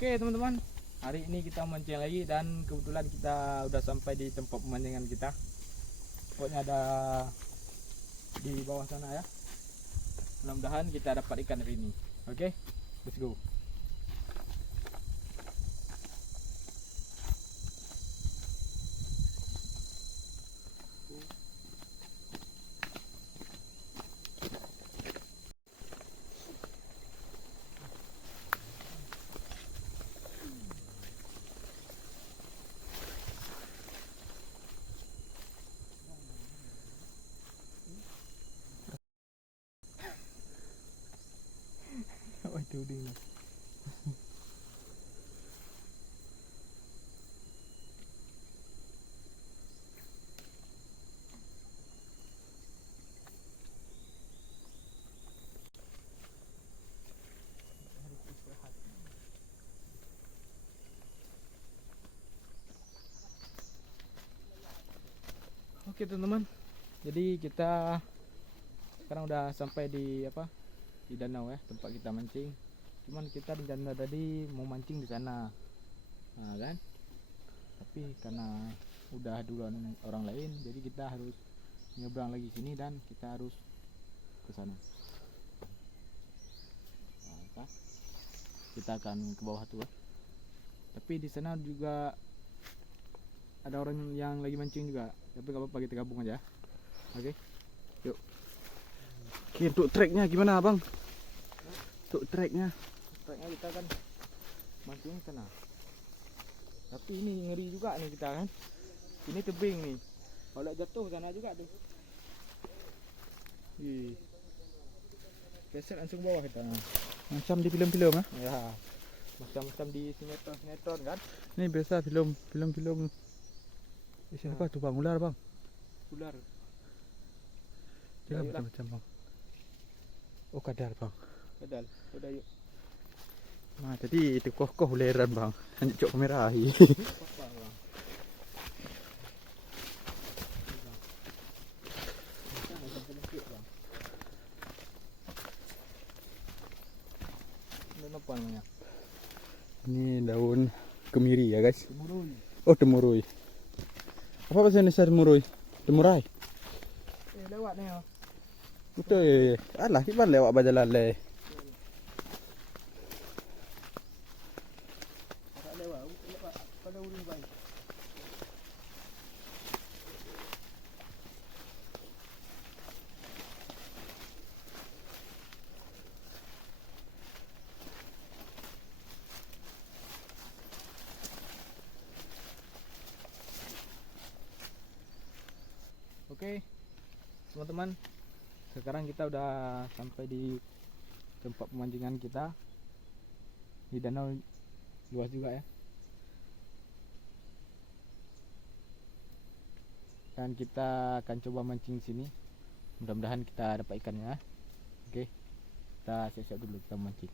Oke teman-teman, hari ini kita mancing lagi dan kebetulan kita udah sampai di tempat pemancingan kita. Pokoknya ada di bawah sana ya. Mudah-mudahan kita dapat ikan hari ini. Oke, let's go. Waduh ding. Oke teman-teman, jadi kita sekarang udah sampai di di danau ya, tempat kita mancing. Cuman kita di danau tadi mau mancing di sana, nah kan? Tapi karena udah duluan orang lain, jadi kita harus nyebrang lagi sini dan kita harus ke sana. Nah, kita akan ke bawah tuh. Tapi di sana juga ada orang yang lagi mancing juga. Tapi gak apa-apa, kita gabung aja. Oke, yuk. Oke, untuk treknya gimana bang? Untuk treknya? Treknya kita kan mancing ke sana. Tapi ini ngeri juga nih kita kan. Ini tebing nih. Kalau jatuh sana juga tuh. Ih. Keset langsung bawah kita. Macam di film-film ah? Ya. Macam-macam di sinetron kan. Ini biasa film. Siapa tuh bang? Ular bang? Ular. Dia kan Ayolah. macam-macam bang. Oh kadal bang. Padahal, udah yuk. Nah jadi itu kokoh uleran bang. Hanya cok kamera hi. Apa bang? Ini apa namanya? Ini daun kemiri ya guys. Temurui. Oh temurui. Apa bahasa Indonesia temurui? Temurai. Lewat nih ya. Betul. Alah kita lewat bajalan le. Tak lewat pada urung baik. Oke, teman-teman, sekarang kita udah sampai di tempat pemancingan kita di danau luas juga ya. Dan kita akan coba mancing sini. Mudah-mudahan kita dapat ikannya. Oke, kita siap-siap dulu kita mancing.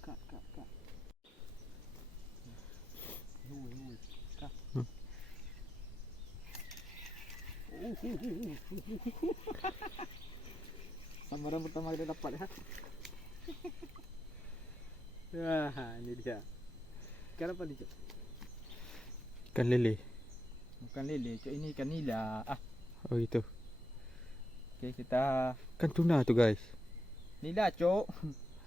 Kak. Kak. Sambaran pertama kita dapat ya. Wah, ini dia. Ikan apa nih, Cuk? Ikan lele. Bukan lele, Cuk. Ini ikan nila. Oh itu. Oke, kita Kan tuna tuh guys. nila, Cuk.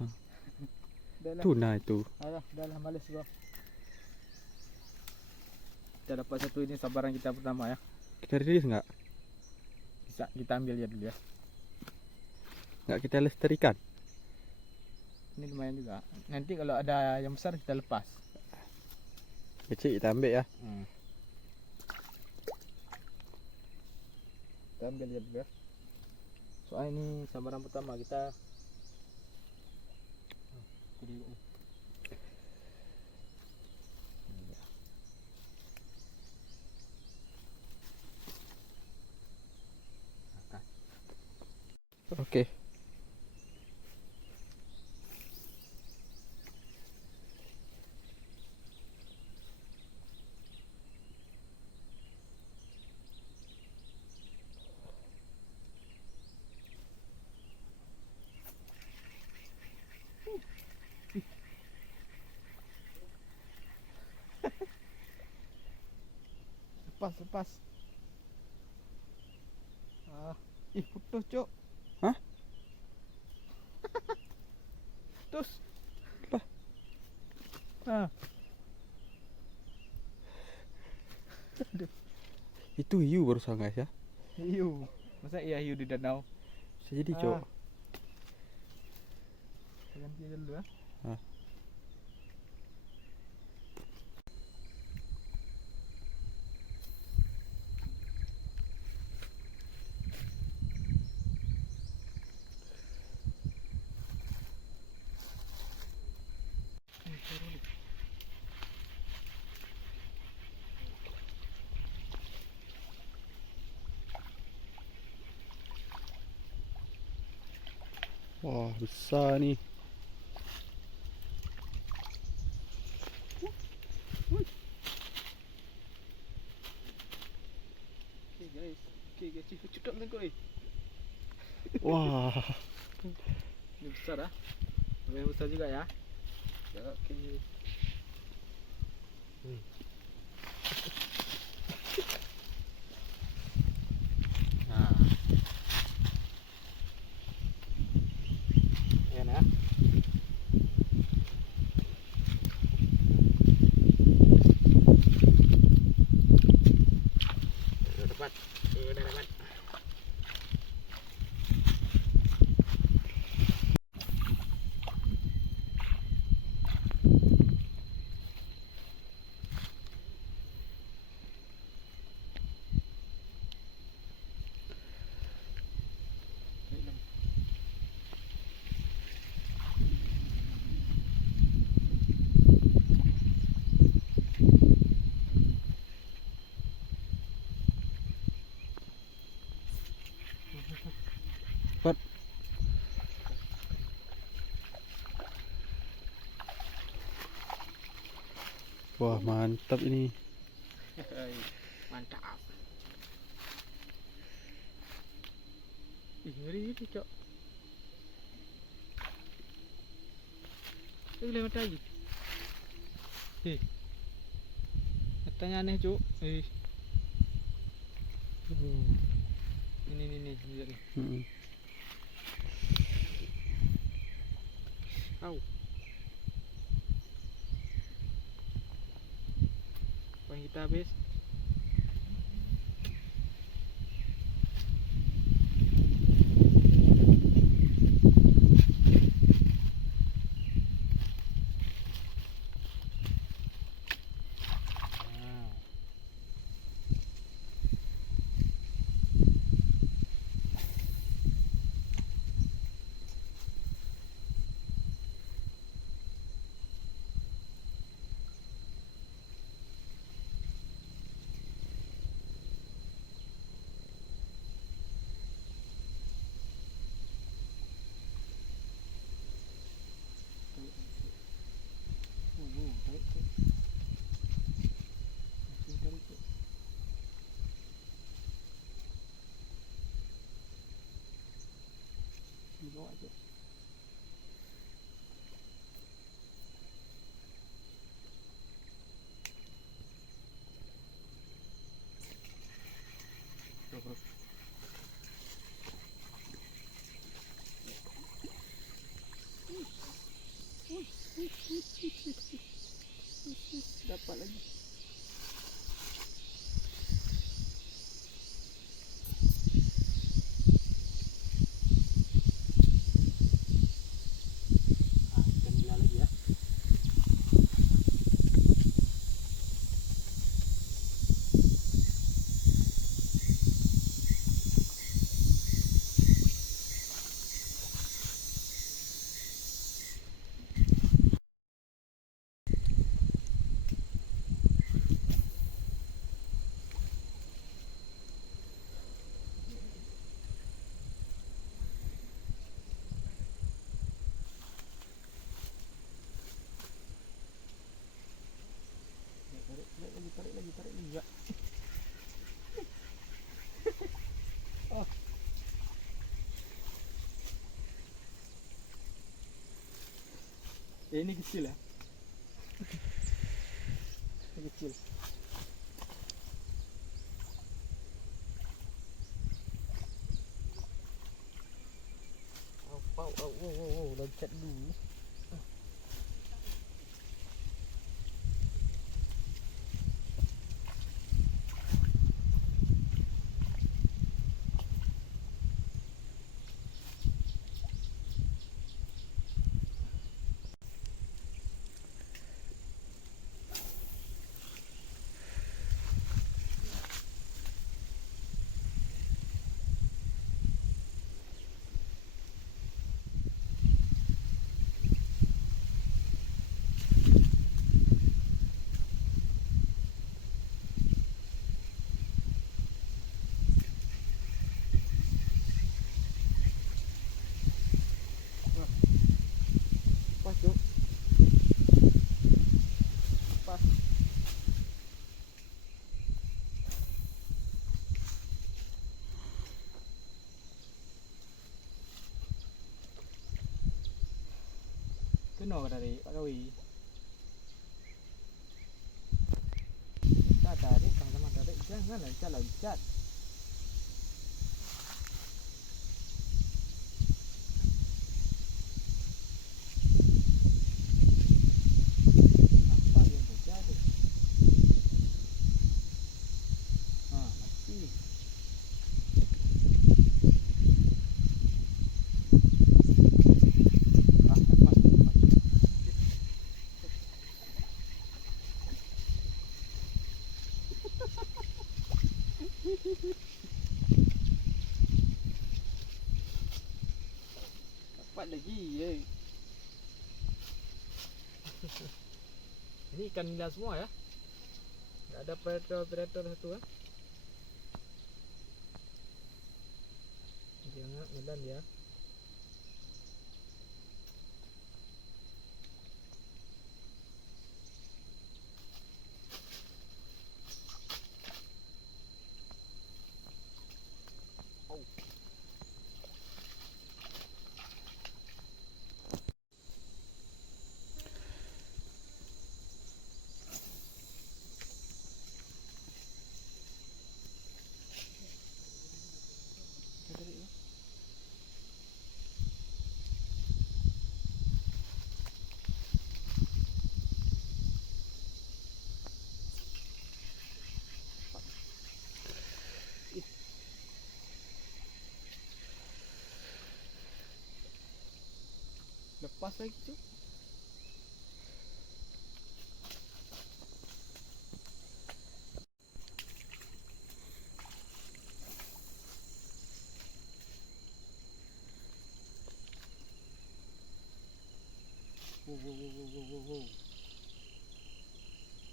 Hah. Dah lah. Tuna itu. Dah lah, males gua. Kita dapat satu ini sabaran kita pertama ya. Kita rilis nggak? kita ambil dia dulu ya. Nggak kita lestarikan. Ini lumayan juga. Nanti kalau ada yang besar kita lepas. Kecil kita ambil ya. Kita ambil dia dulu ya. Soalnya ini sambaran pertama kita. Oke. Lepas. Putus cok. Hah? Putus. Lah. Itu hiu barusan guys ya. Hiu. Masa iya hiu di danau? Bisa jadi cok. Ganti aja dulu ya. Wah besar nih. Oke guys, cedok nih koi. Wah. Ini besar ah. Lumayan besar juga ya. Oke. Nah. Ya nah. Udah dapat. Wah mantap ini. Mantap. Ngeri itu cok. Lewat lagi. Matanya aneh cok. Ini lihat nih. Au. Poin kita habis. Dapat lagi. Ini kecil ya. Ini kecil. Loncat dulu. Pas tu. Pas. Kena ke tarik Pak Kawi? Kita tarik sama-sama tarik. Jangan loncat-loncat. Apa yang terjadi? Mati. Lepas. Dapat lagi ya. Ini ikan nila semua ya. Tak ada predator satu kan. Jangan medan ya. Lepas lagi tu. Wow.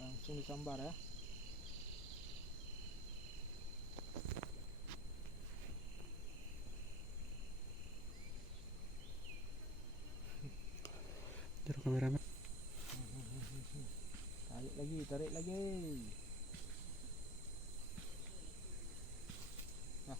Langsung disambar ya. Taruh kameramen. Tarik lagi. Nah.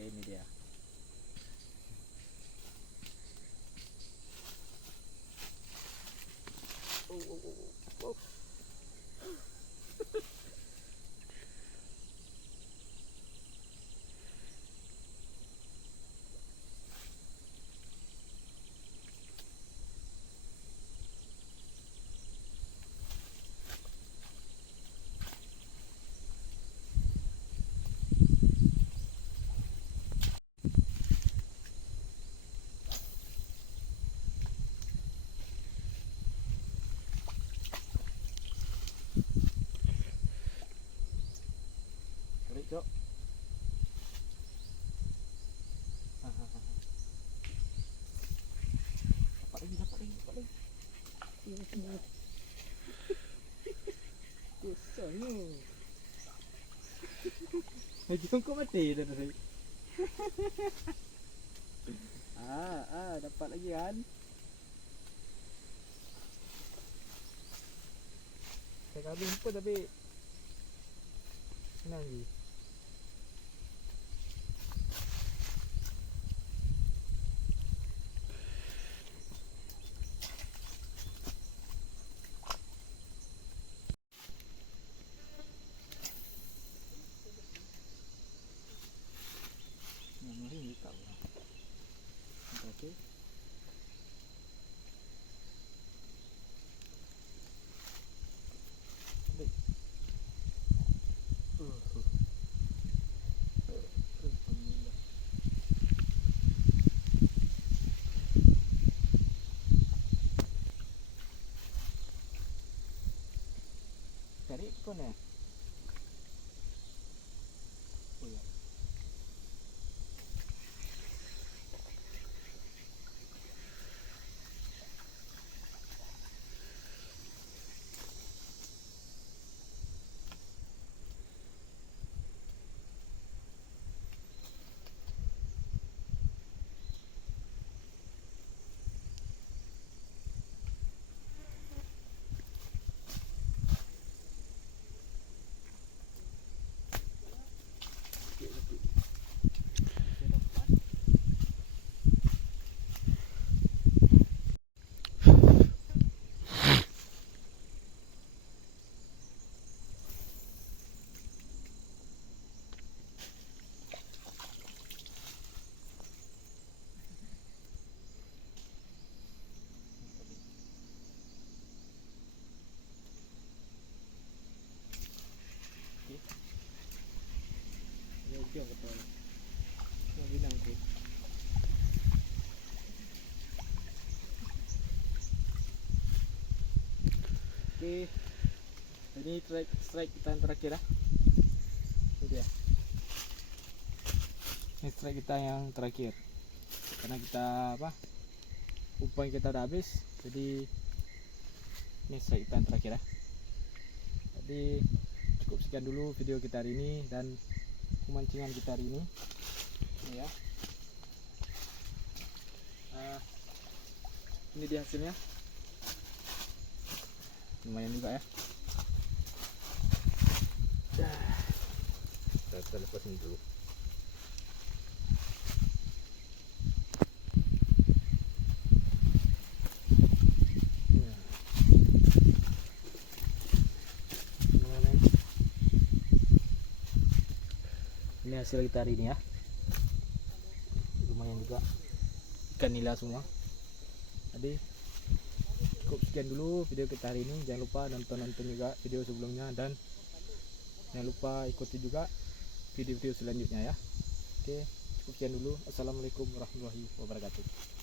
Ini dia. Oh. Tarik, Cok. Dapat lagi. Kusanya. Lagi kau mati dah tadi. Dapat. dapat lagi kan? Saya kali jumpa tapi senang lagi. Ini tak apa. Okey. Tarik kau ni. Oh ya. Okey betul. Nak bilang tu. Okey. Ini strike kita yang terakhir dah. Ini dia. Ini strike kita yang terakhir. Karena kita apa? Umpan kita dah habis. Jadi ini strike kita yang terakhir dah. Jadi cukup sekian dulu video kita hari ini dan pemancingan kita hari ini. Ini ya. Ini dia hasilnya. Lumayan juga ya. Kita lepas ini dulu. Ini hasil kita hari ini ya. Lumayan juga ikan nila semua. Jadi cukup sekian dulu video kita hari ini. Jangan lupa nonton juga video sebelumnya dan jangan lupa ikuti juga video-video selanjutnya ya. Oke, cukup sekian dulu. Assalamualaikum warahmatullahi wabarakatuh.